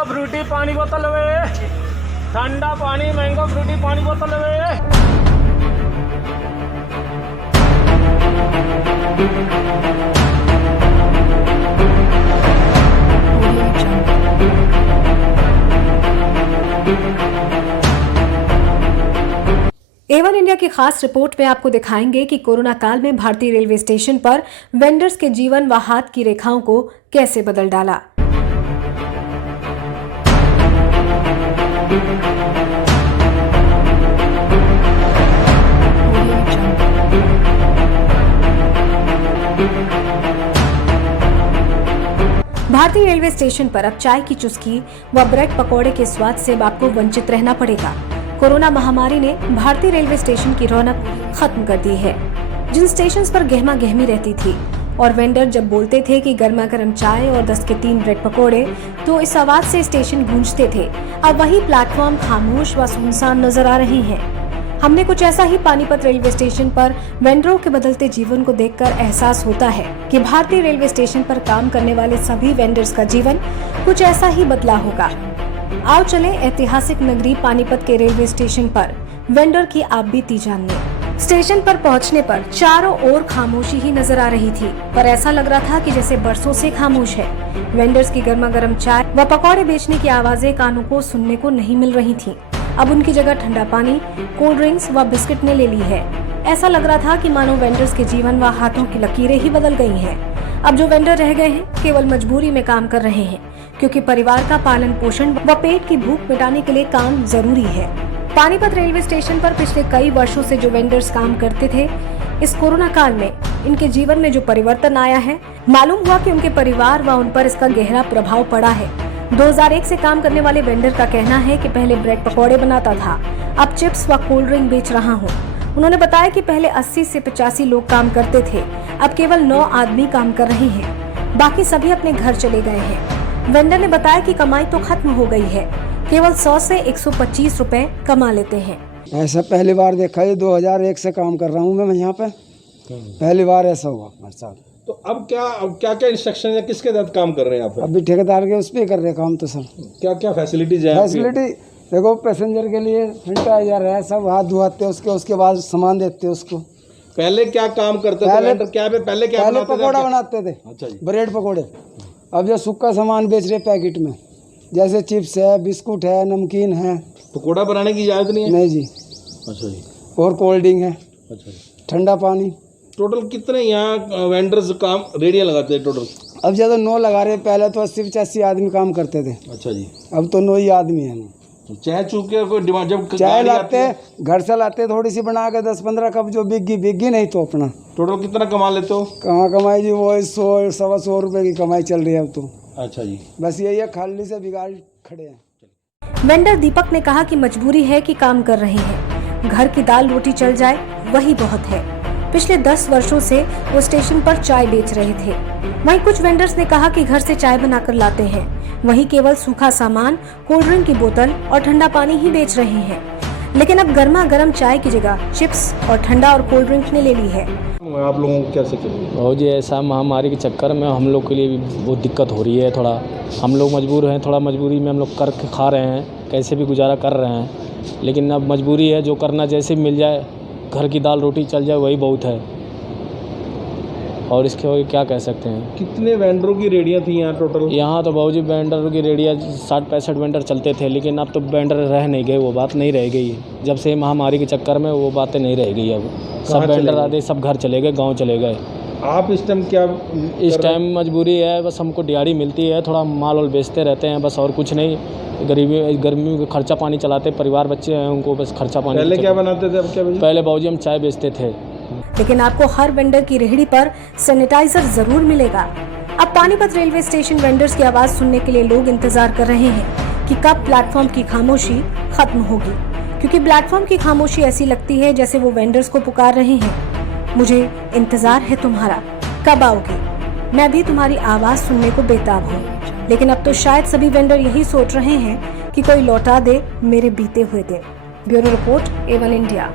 Mango Frooti पानी बोतल वे, ठंडा पानी मैंगो फ्रूटी पानी बोतल वे। A1 इंडिया की खास रिपोर्ट में आपको दिखाएंगे कि कोरोना काल में भारतीय रेलवे स्टेशन पर वेंडर्स के जीवन व हाथ की रेखाओं को कैसे बदल डाला। भारतीय रेलवे स्टेशन पर अब चाय की चुस्की व ब्रेड पकौड़े के स्वाद से आपको वंचित रहना पड़ेगा। कोरोना महामारी ने भारतीय रेलवे स्टेशन की रौनक खत्म कर दी है। जिन स्टेशन पर गहमा गहमी रहती थी और वेंडर जब बोलते थे कि गर्मा गर्म चाय और 10 के 3 ब्रेड पकोड़े, तो इस आवाज से स्टेशन गूंजते थे। अब वही प्लेटफॉर्म खामोश व सुनसान नजर आ रहे हैं। हमने कुछ ऐसा ही पानीपत रेलवे स्टेशन पर वेंडरों के बदलते जीवन को देखकर एहसास होता है कि भारतीय रेलवे स्टेशन पर काम करने वाले सभी वेंडर्स का जीवन कुछ ऐसा ही बदला होगा। आओ चले ऐतिहासिक नगरी पानीपत के रेलवे स्टेशन पर वेंडर की आप बीती जानने। स्टेशन पर पहुंचने पर चारों ओर खामोशी ही नजर आ रही थी, पर ऐसा लग रहा था कि जैसे बरसों से खामोश है। वेंडर्स की गर्मा गर्म चाय व पकौड़े बेचने की आवाजें कानों को सुनने को नहीं मिल रही थी। अब उनकी जगह ठंडा पानी, कोल्ड ड्रिंक्स व बिस्किट ने ले ली है। ऐसा लग रहा था कि मानो वेंडर्स के जीवन व हाथों की लकीरें ही बदल गई हैं। अब जो वेंडर रह गए हैं केवल मजबूरी में काम कर रहे हैं, क्योंकि परिवार का पालन पोषण व पेट की भूख मिटाने के लिए काम जरूरी है। पानीपत रेलवे स्टेशन पर पिछले कई वर्षों से जो वेंडर्स काम करते थे, इस कोरोना काल में इनके जीवन में जो परिवर्तन आया है, मालूम हुआ कि उनके परिवार व उन पर इसका गहरा प्रभाव पड़ा है। 2001 से काम करने वाले वेंडर का कहना है कि पहले ब्रेड पकौड़े बनाता था, अब चिप्स व कोल्ड ड्रिंक बेच रहा हूँ। उन्होंने बताया कि पहले 80 से 85 लोग काम करते थे, अब केवल 9 आदमी काम कर रहे हैं, बाकी सभी अपने घर चले गए हैं। वेंडर ने बताया कि कमाई तो खत्म हो गई है, केवल 100 से 125 रुपए कमा लेते हैं। ऐसा पहली बार देखा है, 2001 से काम कर रहा हूँ मैं यहाँ पे, पहली बार ऐसा हुआ हमारे साथ। तो अब क्या इंस्ट्रक्शन है, किसके तहत काम कर रहे हैं आप? अभी ठेकेदार के उस पर कर रहे काम। तो सर क्या फैसिलिटीज है? फैसिलिटी देखो, पैसेंजर के लिए सैनिटाइजर है, सब हाथ धुआते उसके बाद सामान देते उसको। पहले क्या काम करते थे? पहले पकौड़ा बनाते थे। अच्छा जी, ब्रेड पकौड़े। अब जो सूखा सामान बेच रहे पैकेट में, जैसे चिप्स है, बिस्कुट है, नमकीन है। पकौड़ा बनाने की इजाजत नहीं है? नहीं जी। अच्छा जी। और कोल्ड ड्रिंक है। अच्छा जी। ठंडा पानी। टोटल कितने यहाँ वेंडर्स काम रेडियाँ लगाते हैं टोटल? अब ज़्यादा 9 लगा रहे, पहले तो 80-85 आदमी काम करते थे। अच्छा जी। अब तो 9 ही आदमी है। चाय चूके कोई डिमांड, जब चाय लाते घर से लाते थोड़ी सी बना के 10-15 कप, जो बिग्गी नहीं तो अपना। टोटल कितना कमा लेते हो? कहाँ कमाई जी, वो 100-125 रुपए की कमाई चल रही है अब तो। अच्छा जी। बस यही है, खाली से बिगाड़ खड़े हैं। वेंडर दीपक ने कहा कि मजबूरी है कि काम कर रहे हैं, घर की दाल रोटी चल जाए वही बहुत है। पिछले 10 वर्षों से वो स्टेशन पर चाय बेच रहे थे। वहीं कुछ वेंडर्स ने कहा कि घर से चाय बनाकर लाते हैं, वहीं केवल सूखा सामान, कोल्ड ड्रिंक की बोतल और ठंडा पानी ही बेच रहे हैं। लेकिन अब गर्मा गर्म चाय की जगह चिप्स और ठंडा और कोल्ड ड्रिंक ने ले ली है। आप लोगों को कैसे और जी ऐसा महामारी के चक्कर में हम लोग के लिए भी बहुत दिक्कत हो रही है। थोड़ा हम लोग मजबूर हैं, थोड़ा मजबूरी में हम लोग करके खा रहे हैं, कैसे भी गुजारा कर रहे हैं। लेकिन अब मजबूरी है, जो करना जैसे भी मिल जाए, घर की दाल रोटी चल जाए वही बहुत है, और इसके आगे क्या कह सकते हैं। कितने वेंडरों की रेडियाँ थी यहाँ टोटल? यहाँ तो बहुत जी वेंडर की रेडिया 60-65 वेंडर चलते थे, लेकिन अब तो वेंडर रह नहीं गए, वो बात नहीं रह गई। जब से महामारी के चक्कर में वो बातें नहीं रह गई। अब सब वेंडर आधे सब घर चले गए, गाँव चले गए। आप इस टाइम क्या? इस टाइम मजबूरी है, बस हमको दिहाड़ी मिलती है, थोड़ा माल वाल बेचते रहते हैं बस, और कुछ नहीं। गर्मी में खर्चा पानी चलाते, परिवार बच्चे हैं उनको बस खर्चा पानी। पहले क्या बनाते थे, अब क्या? पहले बाबूजी हम चाय बेचते थे। लेकिन आपको हर वेंडर की रेहड़ी पर सैनिटाइजर जरूर मिलेगा। अब पानीपत रेलवे स्टेशन वेंडर्स की आवाज सुनने के लिए लोग इंतजार कर रहे हैं कि कब प्लेटफॉर्म की खामोशी खत्म होगी, क्योंकि प्लेटफॉर्म की खामोशी ऐसी लगती है जैसे वो वेंडर्स को पुकार रहे हैं, मुझे इंतजार है तुम्हारा, कब आओगे, मैं भी तुम्हारी आवाज सुनने को बेताब हूँ। लेकिन अब तो शायद सभी वेंडर यही सोच रहे हैं कि कोई लौटा दे मेरे बीते हुए दिन। Bureau report A1 India.